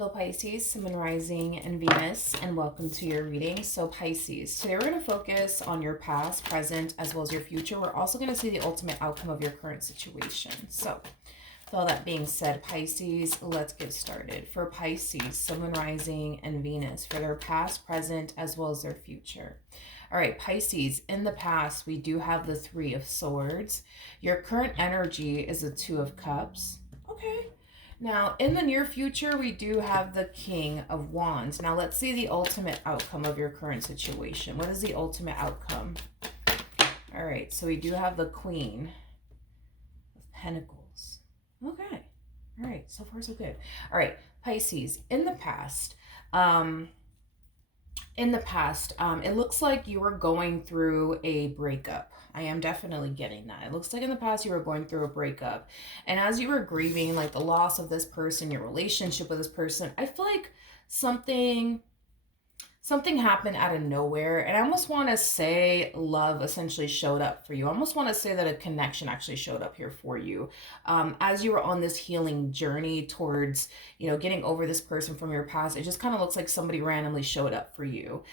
Hello Pisces, Sun, Moon, Rising, and Venus, and welcome to your reading. So Pisces, today we're going to focus on your past, present, as well as your future. We're also going to see the ultimate outcome of your current situation. So with all that being said, Pisces, let's get started. For Pisces, Sun, Moon, Rising, and Venus, for their past, present, as well as their future. All right, Pisces, in the past, we do have the Three of Swords. Your current energy is the Two of Cups. Okay. Now, in the near future, we do have the King of Wands. Now, let's see the ultimate outcome of your current situation. What is the ultimate outcome? All right, so we do have the Queen of Pentacles. Okay. All right, so far so good. All right, Pisces, in the past, it looks like you were going through a breakup. I am definitely getting that. It looks like in the past you were going through a breakup. And as you were grieving like the loss of this person, your relationship with this person, I feel like something happened out of nowhere, and I almost want to say love essentially showed up for you. I almost want to say that a connection actually showed up here for you as you were on this healing journey towards, getting over this person from your past. It just kind of looks like somebody randomly showed up for you,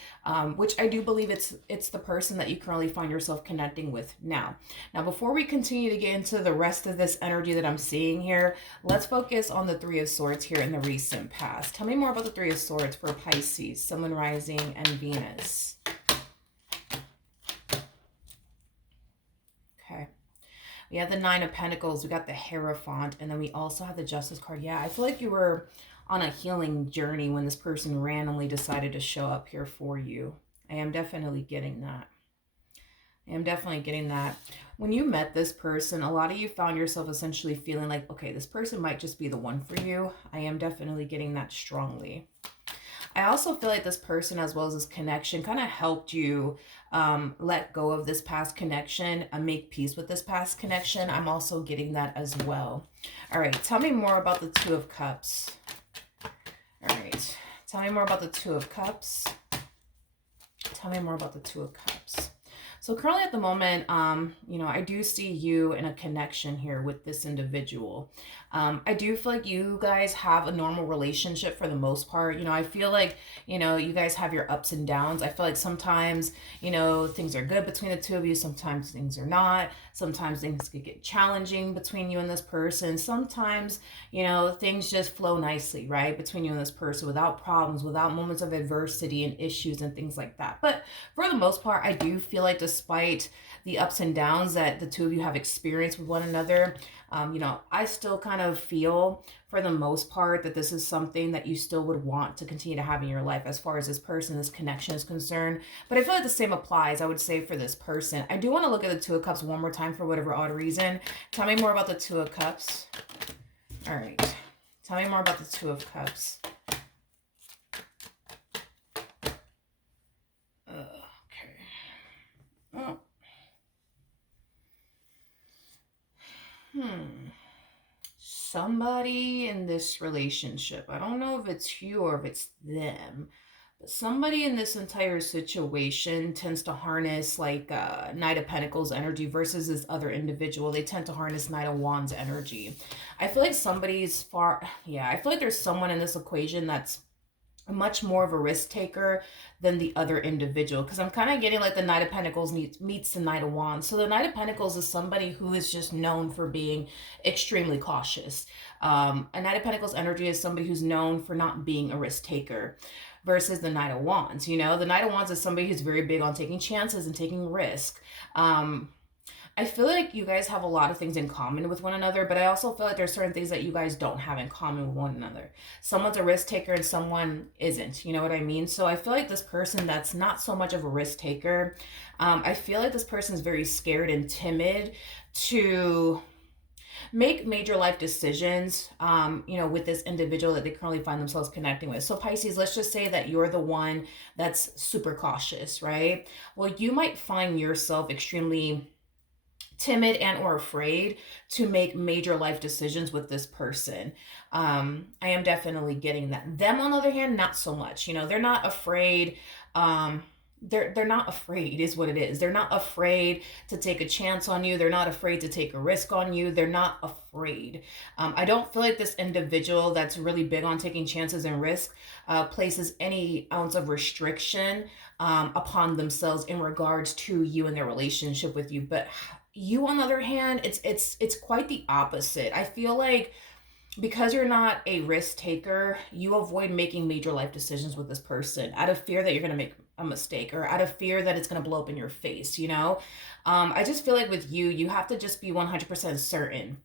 which I do believe it's the person that you currently find yourself connecting with now. Now, before we continue to get into the rest of this energy that I'm seeing here, let's focus on the Three of Swords here in the recent past. Tell me more about the Three of Swords for Pisces, Sun, Moon, Rising, and Venus. Okay. We have the Nine of Pentacles, we got the Hierophant, and then we also have the Justice card. Yeah, I feel like you were on a healing journey when this person randomly decided to show up here for you. I am definitely getting that. When you met this person, a lot of you found yourself essentially feeling like, okay, this person might just be the one for you. I am definitely getting that strongly. I also feel like this person, as well as this connection, kind of helped you let go of this past connection and make peace with this past connection. I'm also getting that as well. All right, tell me more about the Two of Cups. All right, tell me more about the Two of Cups. Tell me more about the Two of Cups. So currently at the moment, I do see you in a connection here with this individual. I do feel like you guys have a normal relationship for the most part. I feel like, you guys have your ups and downs. I feel like sometimes, things are good between the two of you. Sometimes things are not. Sometimes things could get challenging between you and this person. Sometimes, things just flow nicely, right? Between you and this person without problems, without moments of adversity and issues and things like that. But for the most part, I do feel like despite the ups and downs that the two of you have experienced with one another, I still kind of feel for the most part that this is something that you still would want to continue to have in your life as far as this person, this connection is concerned. But I feel like the same applies, I would say, for this person. I do want to look at the Two of Cups one more time for whatever odd reason. Tell me more about the Two of Cups. All right. Tell me more about the Two of Cups. Okay. Oh. Somebody in this relationship, I don't know if it's you or if it's them, but somebody in this entire situation tends to harness like Knight of Pentacles energy versus this other individual. They tend to harness Knight of Wands energy. I feel like I feel like there's someone in this equation that's much more of a risk taker than the other individual, because I'm kind of getting like the Knight of Pentacles meets the Knight of Wands. So the Knight of Pentacles is somebody who is just known for being extremely cautious. A Knight of Pentacles energy is somebody who's known for not being a risk taker versus the Knight of Wands. The Knight of Wands is somebody who's very big on taking chances and taking risk. I feel like you guys have a lot of things in common with one another, but I also feel like there's certain things that you guys don't have in common with one another. Someone's a risk taker and someone isn't, you know what I mean? So I feel like this person that's not so much of a risk taker, I feel like this person is very scared and timid to make major life decisions, with this individual that they currently find themselves connecting with. So Pisces, let's just say that you're the one that's super cautious, right? Well, you might find yourself extremely timid and or afraid to make major life decisions with this person. I am definitely getting that. Them, on the other hand, not so much. They're not afraid they're not afraid is what it is. They're not afraid to take a chance on you. They're not afraid to take a risk on you. They're not afraid. I don't feel like this individual that's really big on taking chances and risk places any ounce of restriction upon themselves in regards to you and their relationship with you. But you, on the other hand, it's quite the opposite. I feel like because you're not a risk taker, you avoid making major life decisions with this person out of fear that you're going to make a mistake, or out of fear that it's going to blow up in your face, you know? I just feel like with you, you have to just be 100% certain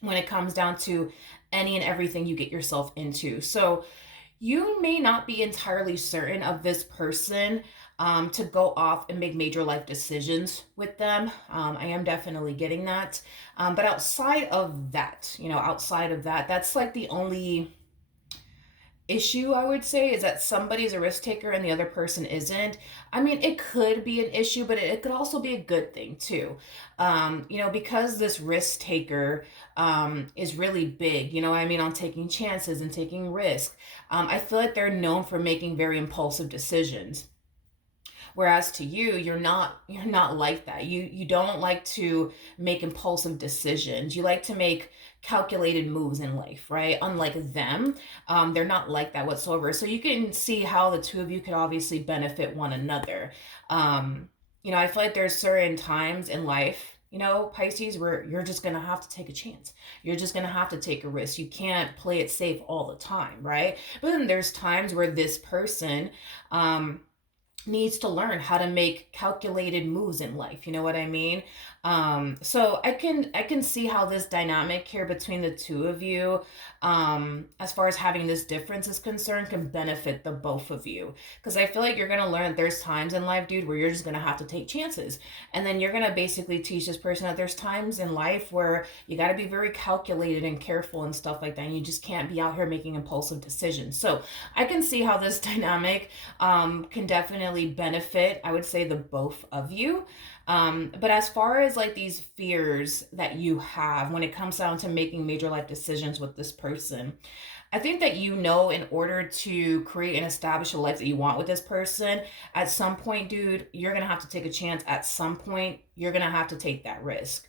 when it comes down to any and everything you get yourself into. So you may not be entirely certain of this person to go off and make major life decisions with them. I am definitely getting that. But outside of that, outside of that, that's like the only issue I would say, is that somebody's a risk taker and the other person isn't. I mean, it could be an issue, but it could also be a good thing too. Because this risk taker is really big, on taking chances and taking risk. I feel like they're known for making very impulsive decisions. Whereas to you, you're not like that. You don't like to make impulsive decisions. You like to make calculated moves in life, right? Unlike them, they're not like that whatsoever. So you can see how the two of you could obviously benefit one another. I feel like there's certain times in life, Pisces, where you're just going to have to take a chance. You're just going to have to take a risk. You can't play it safe all the time, right? But then there's times where this person, needs to learn how to make calculated moves in life. You know what I mean? So I can see how this dynamic here between the two of you, as far as having this difference is concerned, can benefit the both of you. Because I feel like you're gonna learn that there's times in life, dude, where you're just gonna have to take chances, and then you're gonna basically teach this person that there's times in life where you got to be very calculated and careful and stuff like that. And you just can't be out here making impulsive decisions. So I can see how this dynamic can definitely benefit, I would say, the both of you. But as far as like these fears that you have when it comes down to making major life decisions with this person, I think that in order to create and establish a life that you want with this person, at some point, dude, you're gonna have to take a chance. At some point, you're gonna have to take that risk.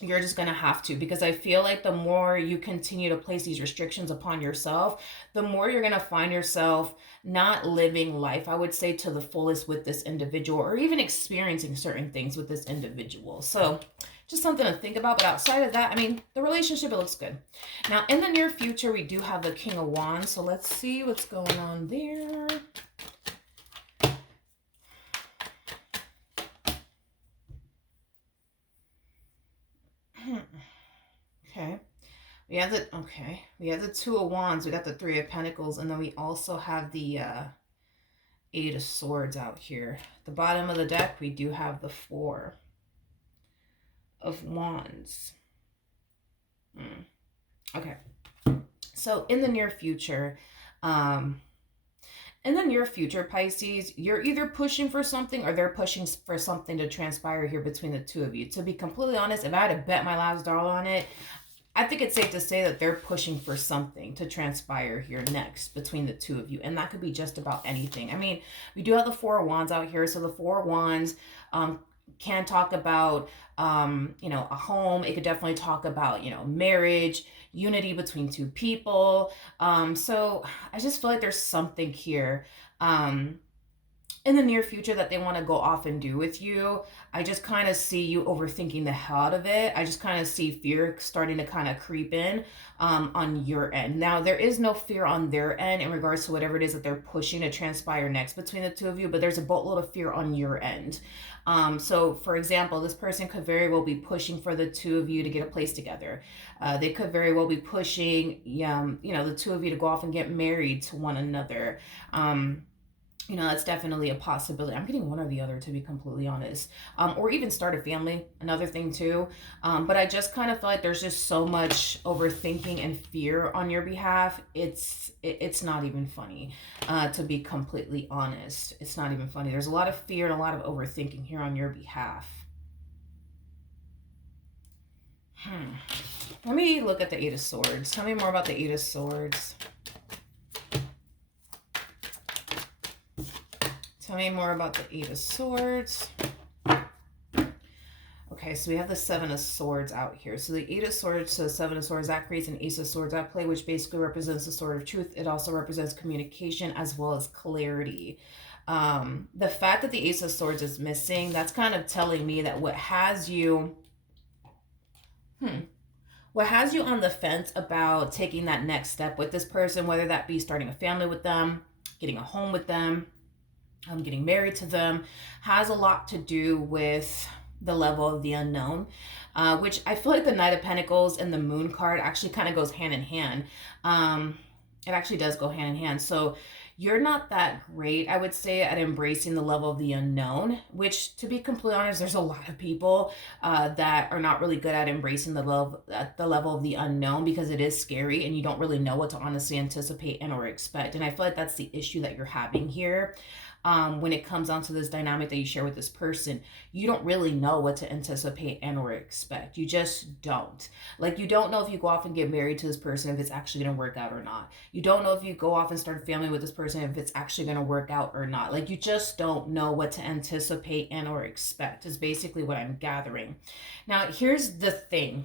You're just going to have to, because I feel like the more you continue to place these restrictions upon yourself, the more you're going to find yourself not living life, I would say, to the fullest with this individual, or even experiencing certain things with this individual. So just something to think about. But outside of that, I mean, the relationship, it looks good. Now, in the near future, we do have the King of Wands. So let's see what's going on there. Okay. We have the Two of Wands, we got the Three of Pentacles, and then we also have the Eight of Swords out here. At the bottom of the deck, we do have the Four of Wands. Okay. So in the near future, Pisces, you're either pushing for something or they're pushing for something to transpire here between the two of you. To be completely honest, if I had to bet my last dollar on it, I think it's safe to say that they're pushing for something to transpire here next between the two of you. And that could be just about anything. I mean, we do have the Four of Wands out here. So the Four of Wands can talk about, a home. It could definitely talk about, marriage, unity between two people. So I just feel like there's something here in the near future that they want to go off and do with you. I just kind of see you overthinking the hell out of it. I just kind of see fear starting to kind of creep in on your end. Now, there is no fear on their end in regards to whatever it is that they're pushing to transpire next between the two of you, but there's a boatload of fear on your end. So, for example, this person could very well be pushing for the two of you to get a place together. They could very well be pushing, the two of you to go off and get married to one another. That's definitely a possibility. I'm getting one or the other, to be completely honest. Or even start a family, another thing too. But I just kind of feel like there's just so much overthinking and fear on your behalf. It's not even funny, to be completely honest. It's not even funny. There's a lot of fear and a lot of overthinking here on your behalf. Let me look at the Eight of Swords. Tell me more about the Eight of Swords. tell me more about the Eight of Swords. Okay, so we have the Seven of Swords out here. So the Eight of Swords to the Seven of Swords, that creates an Ace of Swords at play, which basically represents the Sword of Truth. It also represents communication as well as clarity. The fact that the Ace of Swords is missing, that's kind of telling me that what has you on the fence about taking that next step with this person, whether that be starting a family with them, getting a home with them, getting married to them, has a lot to do with the level of the unknown, which I feel like the Knight of Pentacles and the Moon card actually kind of goes hand in hand. It actually does go hand in hand. So you're not that great, I would say, at embracing the level of the unknown, which, to be completely honest, there's a lot of people that are not really good at embracing the level of the unknown, because it is scary and you don't really know what to honestly anticipate and or expect. And I feel like that's the issue that you're having here. When it comes down to this dynamic that you share with this person, you don't really know what to anticipate and or expect. You just don't. Like, you don't know if you go off and get married to this person, if it's actually going to work out or not. You don't know if you go off and start a family with this person, if it's actually going to work out or not. Like, you just don't know what to anticipate and or expect, is basically what I'm gathering. Now, here's the thing.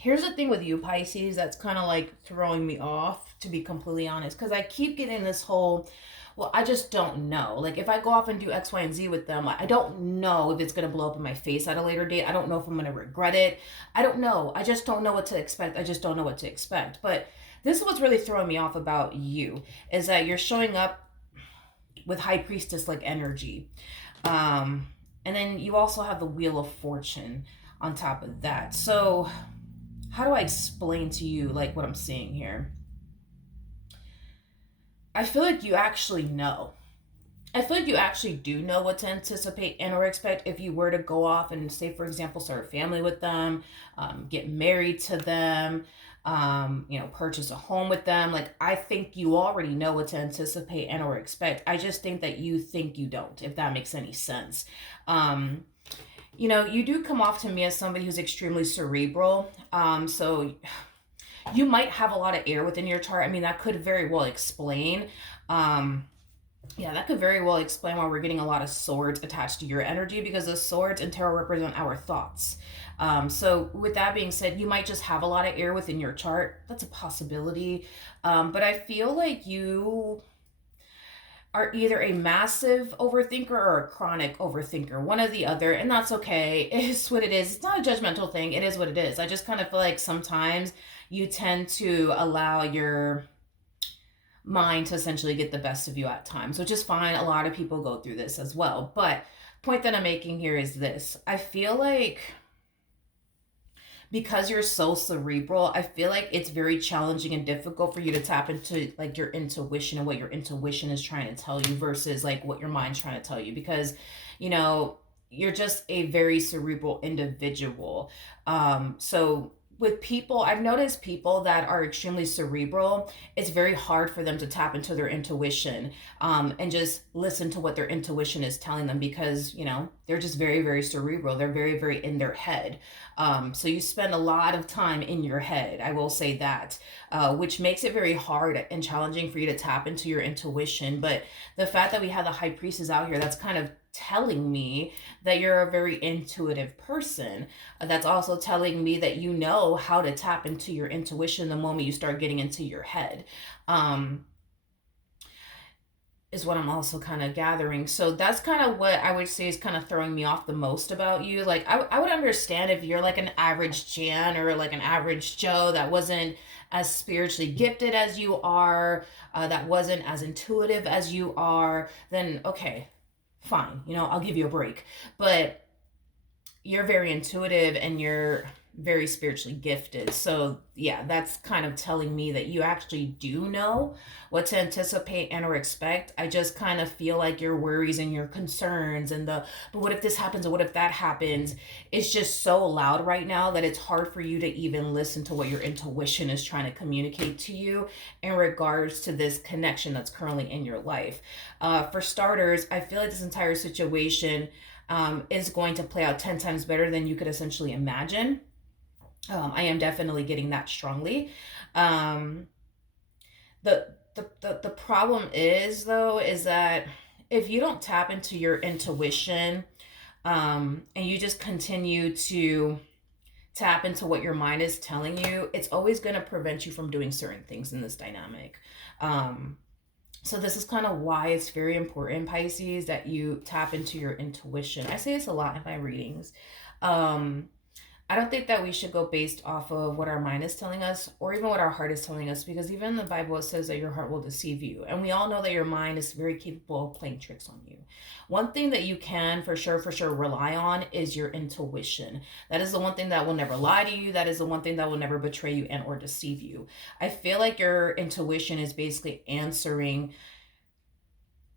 Here's the thing with you, Pisces, that's kind of like throwing me off, to be completely honest, because I keep getting this whole, well, I just don't know. Like, if I go off and do X, Y, and Z with them, I don't know if it's going to blow up in my face at a later date. I don't know if I'm going to regret it. I don't know. I just don't know what to expect. I just don't know what to expect. But this is what's really throwing me off about you, is that you're showing up with High Priestess-like energy. And then you also have the Wheel of Fortune on top of that. So how do I explain to you, like, what I'm seeing here? I feel like you actually know. I feel like you actually do know what to anticipate and or expect if you were to go off and, say, for example, start a family with them, get married to them, purchase a home with them. Like, I think you already know what to anticipate and or expect. I just think that you think you don't, if that makes any sense. You do come off to me as somebody who's extremely cerebral. So you might have a lot of air within your chart. I mean, that could very well explain. That could very well explain why we're getting a lot of swords attached to your energy, because the swords in tarot represent our thoughts. So with that being said, you might just have a lot of air within your chart. That's a possibility. But I feel like you are either a massive overthinker or a chronic overthinker, one or the other, and that's okay. It's what it is. It's not a judgmental thing. It is what it is. I just kind of feel like sometimes you tend to allow your mind to essentially get the best of you at times, which is fine. A lot of people go through this as well. But point that I'm making here is this. I feel like because you're so cerebral, I feel like it's very challenging and difficult for you to tap into, like, your intuition and what your intuition is trying to tell you versus, like, what your mind's trying to tell you, because, you're just a very cerebral individual. So with people, I've noticed people that are extremely cerebral, it's very hard for them to tap into their intuition, and just listen to what their intuition is telling them, because, they're just very, very cerebral. They're very, very in their head. So you spend a lot of time in your head, I will say that, which makes it very hard and challenging for you to tap into your intuition. But the fact that we have the High Priestess out here, that's kind of telling me that you're a very intuitive person. That's also telling me that you know how to tap into your intuition the moment you start getting into your head. Is what I'm also kind of gathering. So that's kind of what I would say is kind of throwing me off the most about you. Like, I would understand if you're like an average Jan or like an average Joe that wasn't as spiritually gifted as you are, that wasn't as intuitive as you are, then okay, fine, I'll give you a break. But you're very intuitive and you're very spiritually gifted. So yeah, that's kind of telling me that you actually do know what to anticipate and or expect. I just kind of feel like your worries and your concerns and but what if this happens or what if that happens, it's just so loud right now that it's hard for you to even listen to what your intuition is trying to communicate to you in regards to this connection that's currently in your life. For starters, I feel like this entire situation is going to play out 10 times better than you could essentially imagine. I am definitely getting that strongly. The problem is, though, is that if you don't tap into your intuition, and you just continue to tap into what your mind is telling you, it's always going to prevent you from doing certain things in this dynamic. Um, so this is kind of why it's very important, Pisces, that you tap into your intuition. I say this a lot in my readings. Um, I don't think that we should go based off of what our mind is telling us or even what our heart is telling us, because even in the Bible it says that your heart will deceive you. And we all know that your mind is very capable of playing tricks on you. One thing that you can for sure rely on is your intuition. That is the one thing that will never lie to you. That is the one thing that will never betray you and or deceive you. I feel like your intuition is basically answering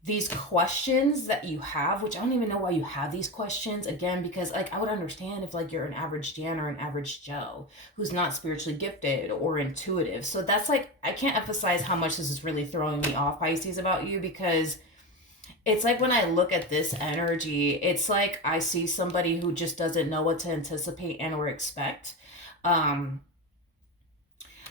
these questions that you have, which I don't even know why you have these questions, again, because like I would understand if like you're an average Jan or an average Joe who's not spiritually gifted or intuitive. So that's like, I can't emphasize how much this is really throwing me off, Pisces, about you, because it's like when I look at this energy, it's like I see somebody who just doesn't know what to anticipate and or expect. um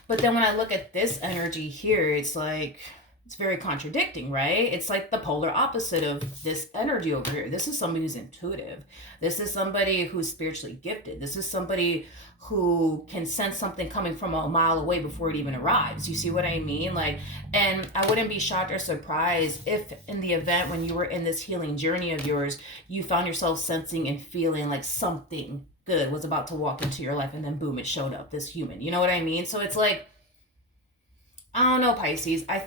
but then when I look at this energy here, it's like it's very contradicting, right? It's like the polar opposite of this energy over here. This is somebody who's intuitive. This is somebody who's spiritually gifted. This is somebody who can sense something coming from a mile away before it even arrives. You see what I mean? Like, and I wouldn't be shocked or surprised if in the event when you were in this healing journey of yours, you found yourself sensing and feeling like something good was about to walk into your life, and then boom, it showed up, this human. You know what I mean? So it's like, I don't know, Pisces. I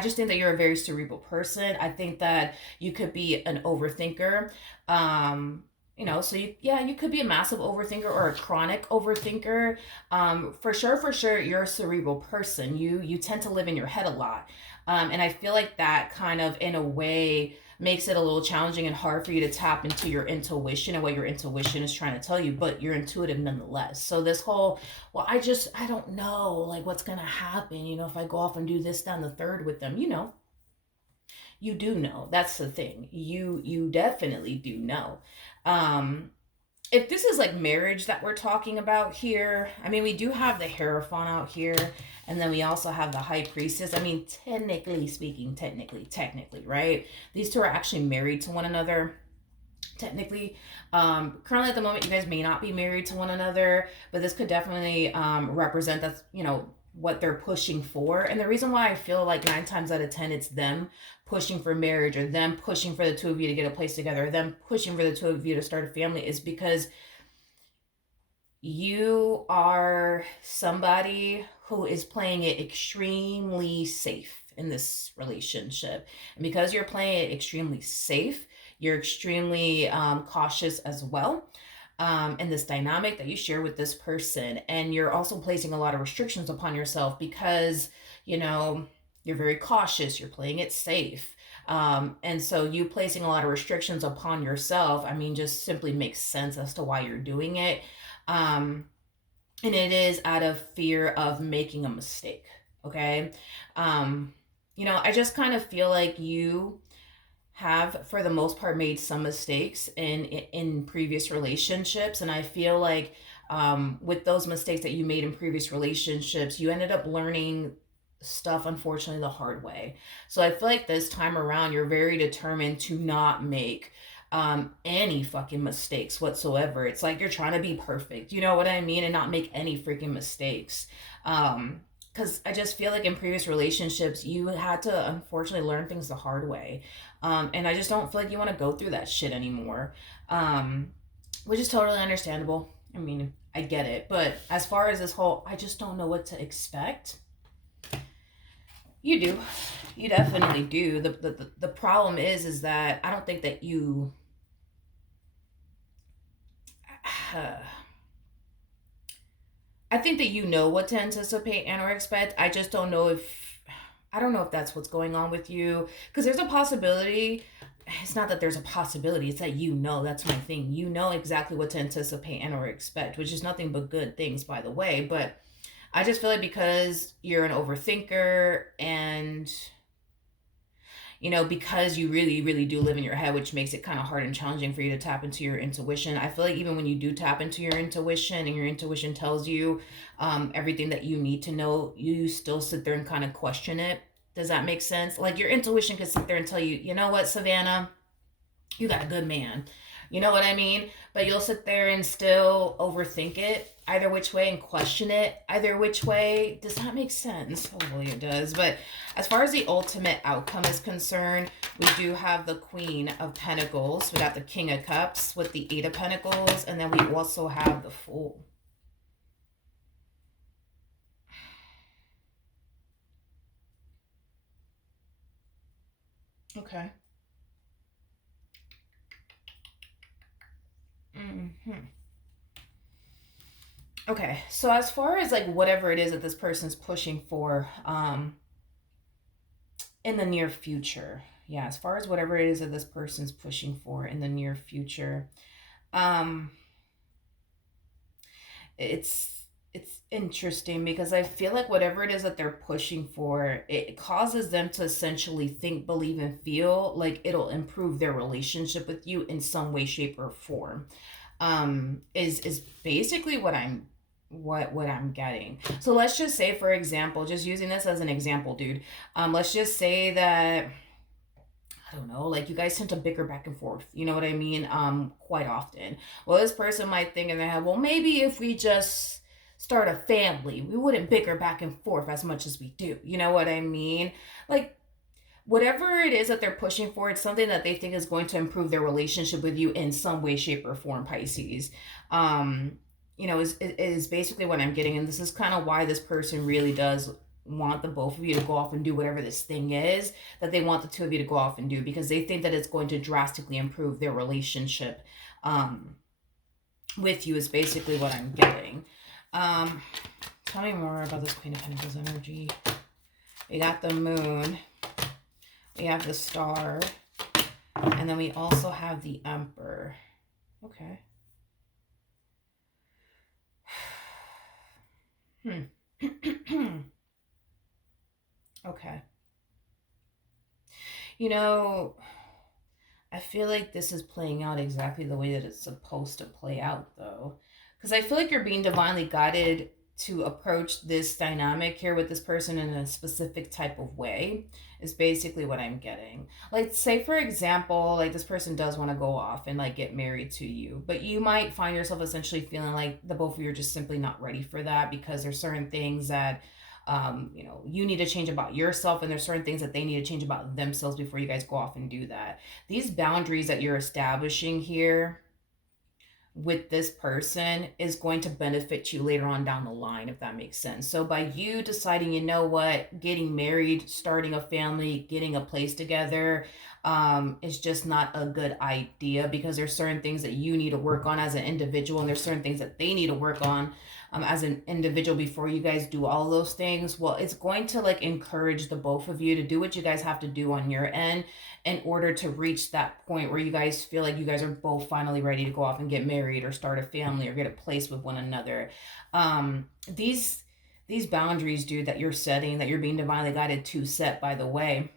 just think that you're a very cerebral person. I think that you could be an overthinker. So you could be a massive overthinker or a chronic overthinker. For sure, you're a cerebral person. You tend to live in your head a lot. And I feel like that kind of, in a way, makes it a little challenging and hard for you to tap into your intuition and what your intuition is trying to tell you, but you're intuitive nonetheless. So this whole, well, I don't know, like, what's going to happen, if I go off and do this, down the third with them, you do know. That's the thing. You definitely do know. If this is like marriage that we're talking about here, I mean, we do have the Hierophant out here, and then we also have the High Priestess. I mean, technically speaking, technically, right? These two are actually married to one another. Technically, currently at the moment, you guys may not be married to one another, but this could definitely represent that's, what they're pushing for. And the reason why I feel like 9 times out of 10, it's them pushing for marriage, or them pushing for the two of you to get a place together, or them pushing for the two of you to start a family, is because you are somebody who is playing it extremely safe in this relationship. And because you're playing it extremely safe, you're extremely cautious as well, in this dynamic that you share with this person. And you're also placing a lot of restrictions upon yourself because, you're very cautious, you're playing it safe. And so you placing a lot of restrictions upon yourself, I mean, just simply makes sense as to why you're doing it. And it is out of fear of making a mistake. Okay. I just kind of feel like you have, for the most part, made some mistakes in previous relationships, and I feel like with those mistakes that you made in previous relationships, you ended up learning stuff, unfortunately, the hard way. So I feel like this time around, you're very determined to not make any fucking mistakes whatsoever. It's like you're trying to be perfect, you know what I mean, and not make any freaking mistakes. Because I just feel like in previous relationships, you had to unfortunately learn things the hard way. And I just don't feel like you want to go through that shit anymore, which is totally understandable. I mean, I get it. But as far as this whole, I just don't know what to expect, you do. You definitely do. The problem is that I don't think that you... I think that you know what to anticipate and or expect. I just don't know if... I don't know if that's what's going on with you. Because there's a possibility. It's not that there's a possibility. It's that that's my thing. You know exactly what to anticipate and or expect, which is nothing but good things, by the way. But I just feel like because you're an overthinker, and because you really, really do live in your head, which makes it kind of hard and challenging for you to tap into your intuition. I feel like even when you do tap into your intuition and your intuition tells you everything that you need to know, you still sit there and kind of question it. Does that make sense? Like your intuition could sit there and tell you, you know what, Savannah, you got a good man. You know what I mean? But you'll sit there and still overthink it either which way and question it either which way. Does that make sense? Hopefully it does. But as far as the ultimate outcome is concerned, we do have the Queen of Pentacles. We got the King of Cups with the Eight of Pentacles. And then we also have the Fool. Okay. Mm-hmm. Okay, so as far as like whatever it is that this person's pushing for in the near future. Yeah, as far as whatever it is that this person's pushing for in the near future. Um it's interesting because I feel like whatever it is that they're pushing for, it causes them to essentially think, believe, and feel like it'll improve their relationship with you in some way, shape, or form. Is basically what I'm getting. So let's just say, for example, just using this as an example, dude. Let's just say that I don't know, like you guys tend to bicker back and forth. You know what I mean? Quite often. Well, this person might think in their head, well, maybe if we just start a family, we wouldn't bicker back and forth as much as we do. You know what I mean? Like whatever it is that they're pushing for, it's something that they think is going to improve their relationship with you in some way, shape, or form, Pisces. You know, is basically what I'm getting. And this is kind of why this person really does want the both of you to go off and do whatever this thing is that they want the two of you to go off and do, because they think that it's going to drastically improve their relationship with you, is basically what I'm getting. Tell me more about this Queen of Pentacles energy. We got the Moon. We have the Star. And then we also have the Emperor. Okay. Okay. You know, I feel like this is playing out exactly the way that it's supposed to play out, though. Because I feel like you're being divinely guided to approach this dynamic here with this person in a specific type of way, is basically what I'm getting. Like, say, for example, like this person does want to go off and like get married to you, but you might find yourself essentially feeling like the both of you are just simply not ready for that, because there's certain things that you know, you need to change about yourself, and there's certain things that they need to change about themselves before you guys go off and do that. These boundaries that you're establishing here with this person is going to benefit you later on down the line, if that makes sense. So by you deciding, you know what, getting married, starting a family, getting a place together, is just not a good idea, because there's certain things that you need to work on as an individual, and there's certain things that they need to work on as an individual before you guys do all of those things. Well, it's going to like encourage the both of you to do what you guys have to do on your end in order to reach that point where you guys feel like you guys are both finally ready to go off and get married or start a family or get a place with one another. These boundaries, dude, that you're setting, that you're being divinely guided to set, by the way,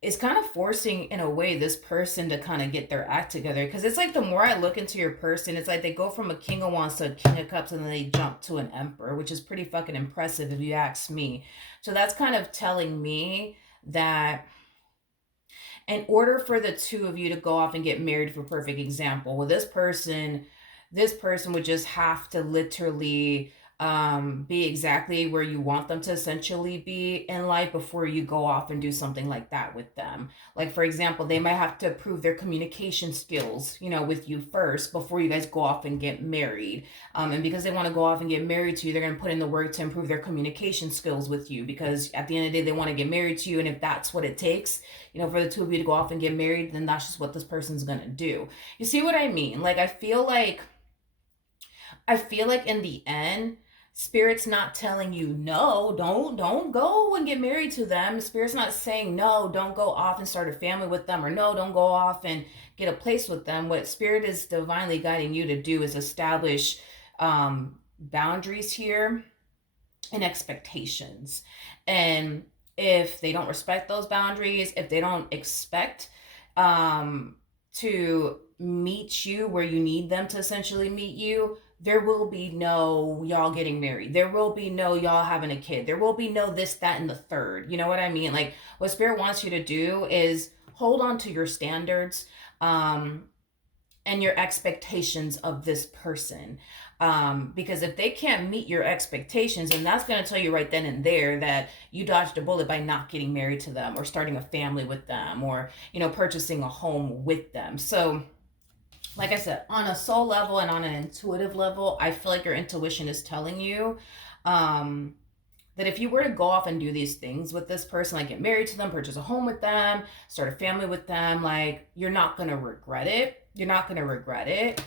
is kind of forcing, in a way, this person to kind of get their act together. Because it's like the more I look into your person, it's like they go from a King of Wands to a King of Cups, and then they jump to an Emperor, which is pretty fucking impressive if you ask me. So that's kind of telling me that in order for the two of you to go off and get married, for perfect example, well, this person would just have to literally be exactly where you want them to essentially be in life before you go off and do something like that with them. Like, for example, they might have to prove their communication skills, you know, with you first before you guys go off and get married. And because they want to go off and get married to you, they're going to put in the work to improve their communication skills with you, because at the end of the day, they want to get married to you. And if that's what it takes, you know, for the two of you to go off and get married, then that's just what this person's going to do. You see what I mean? Like, I feel like in the end, Spirit's not telling you, no, don't go and get married to them. Spirit's not saying, no, don't go off and start a family with them, or no, don't go off and get a place with them. What Spirit is divinely guiding you to do is establish boundaries here and expectations. And if they don't respect those boundaries, if they don't expect to meet you where you need them to essentially meet you, there will be no y'all getting married. There will be no y'all having a kid. There will be no this, that, and the third. You know what I mean? Like, what Spirit wants you to do is hold on to your standards, and your expectations of this person. Because if they can't meet your expectations, and that's going to tell you right then and there that you dodged a bullet by not getting married to them or starting a family with them, or, you know, purchasing a home with them. So, like I said, on a soul level and on an intuitive level, I feel like your intuition is telling you um, that if you were to go off and do these things with this person, like get married to them, purchase a home with them, start a family with them, like, you're not going to regret it. You're not going to regret it.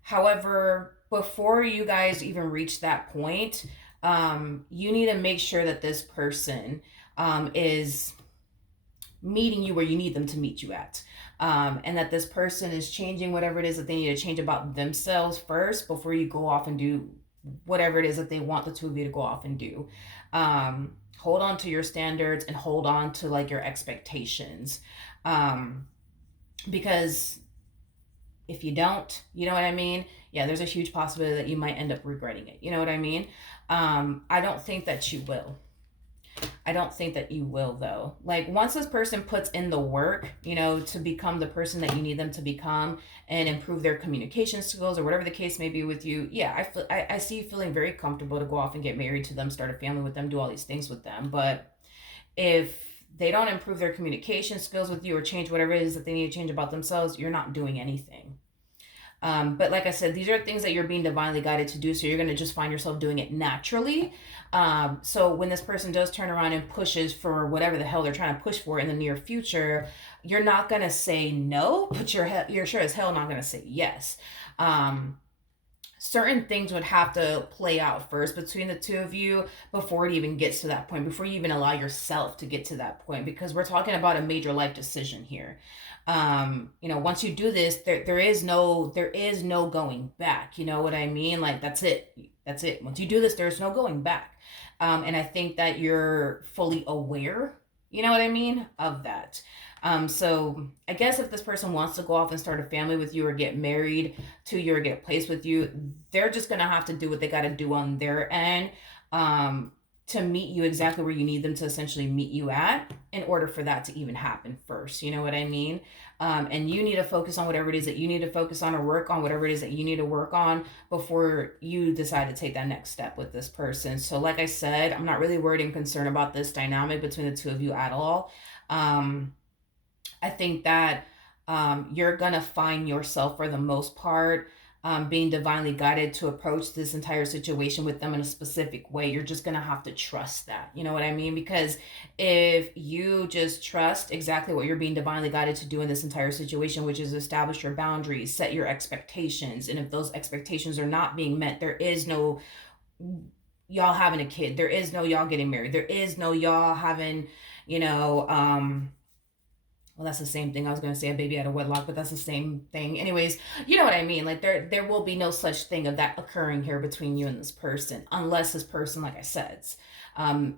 However, before you guys even reach that point, you need to make sure that this person is meeting you where you need them to meet you at. And that this person is changing whatever it is that they need to change about themselves first before you go off and do whatever it is that they want the two of you to go off and do. Hold on to your standards and hold on to like your expectations. Because if you don't, you know what I mean? Yeah, there's a huge possibility that you might end up regretting it. You know what I mean? I don't think that you will. I don't think that you will, though. Like, once this person puts in the work, you know, to become the person that you need them to become and improve their communication skills or whatever the case may be with you, yeah, I see you feeling very comfortable to go off and get married to them, start a family with them, do all these things with them. But if they don't improve their communication skills with you or change whatever it is that they need to change about themselves, you're not doing anything. But like I said, these are things that you're being divinely guided to do. So you're going to just find yourself doing it naturally. So when this person does turn around and pushes for whatever the hell they're trying to push for in the near future, you're not going to say no, but you're sure as hell not going to say yes. Certain things would have to play out first between the two of you before it even gets to that point, before you even allow yourself to get to that point, because we're talking about a major life decision here. You know, once you do this, there is no going back. You know what I mean? Like, that's it. Once you do this, there's no going back. And I think that you're fully aware, you know what I mean, of that. So I guess if this person wants to go off and start a family with you or get married to you or get a place with you, they're just going to have to do what they got to do on their end, to meet you exactly where you need them to essentially meet you at, in order for that to even happen first. You know what I mean? And you need to focus on whatever it is that you need to focus on, or work on whatever it is that you need to work on before you decide to take that next step with this person. So like I said, I'm not really worried and concerned about this dynamic between the two of you at all. I think that you're going to find yourself, for the most part, being divinely guided to approach this entire situation with them in a specific way. You're just going to have to trust that. You know what I mean? Because if you just trust exactly what you're being divinely guided to do in this entire situation, which is establish your boundaries, set your expectations, and if those expectations are not being met, there is no y'all having a kid. There is no y'all getting married. There is no y'all having, you know, well, that's the same thing. I was going to say a baby out of wedlock, but that's the same thing. Anyways, you know what I mean? Like, there will be no such thing of that occurring here between you and this person, unless this person, like I said,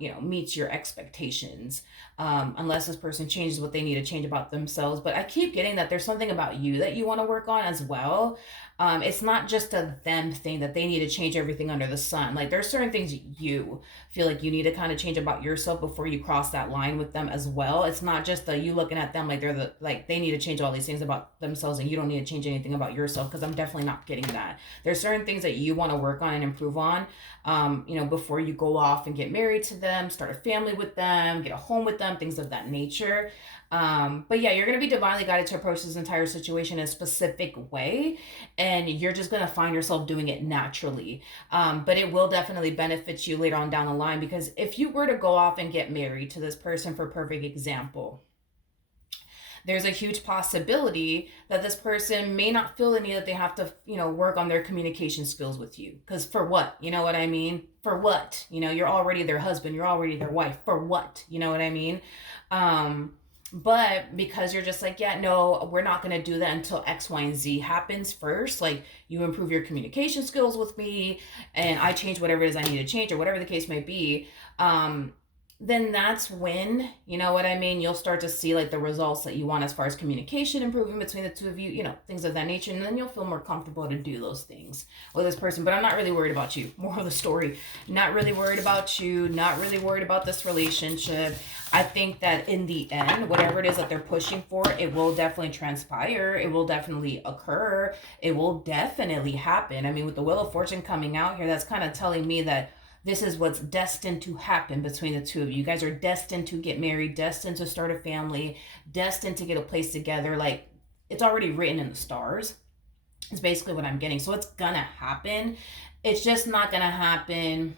you know, meets your expectations, unless this person changes what they need to change about themselves. But I keep getting that there's something about you that you want to work on as well. It's not just a them thing that they need to change everything under the sun. Like, there's certain things you feel like you need to kind of change about yourself before you cross that line with them as well. It's not just the you looking at them like they need to change all these things about themselves and you don't need to change anything about yourself, because I'm definitely not getting that. There's certain things that you want to work on and improve on, you know, before you go off and get married to them, start a family with them, get a home with them, things of that nature. But yeah, you're going to be divinely guided to approach this entire situation in a specific way, and you're just going to find yourself doing it naturally. But it will definitely benefit you later on down the line, because if you were to go off and get married to this person, for perfect example, there's a huge possibility that this person may not feel the need that they have to, you know, work on their communication skills with you. Because for what? You know what I mean? For what? You know, you're already their husband, you're already their wife. For what? You know what I mean? But because you're just like, yeah, no, we're not going to do that until X, Y, and Z happens first. Like, you improve your communication skills with me and I change whatever it is I need to change, or whatever the case may be. then that's when, you know what I mean, you'll start to see like the results that you want as far as communication improving between the two of you, you know, things of that nature. And then you'll feel more comfortable to do those things with this person. But I'm not really worried about you. More of the story. Not really worried about you. Not really worried about this relationship. I think that in the end, whatever it is that they're pushing for, it will definitely transpire. It will definitely occur. It will definitely happen. I mean, with the Wheel of Fortune coming out here, that's kind of telling me that this is what's destined to happen between the two of you. You guys are destined to get married, destined to start a family, destined to get a place together. Like, it's already written in the stars. It's basically what I'm getting. So it's gonna happen. It's just not gonna happen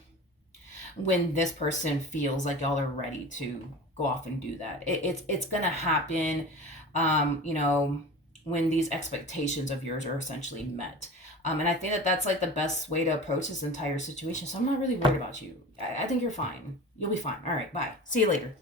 when this person feels like y'all are ready to go off and do that. It's gonna happen, you know, when these expectations of yours are essentially met. And I think that that's like the best way to approach this entire situation. So I'm not really worried about you. I think you're fine. You'll be fine. All right, bye. See you later.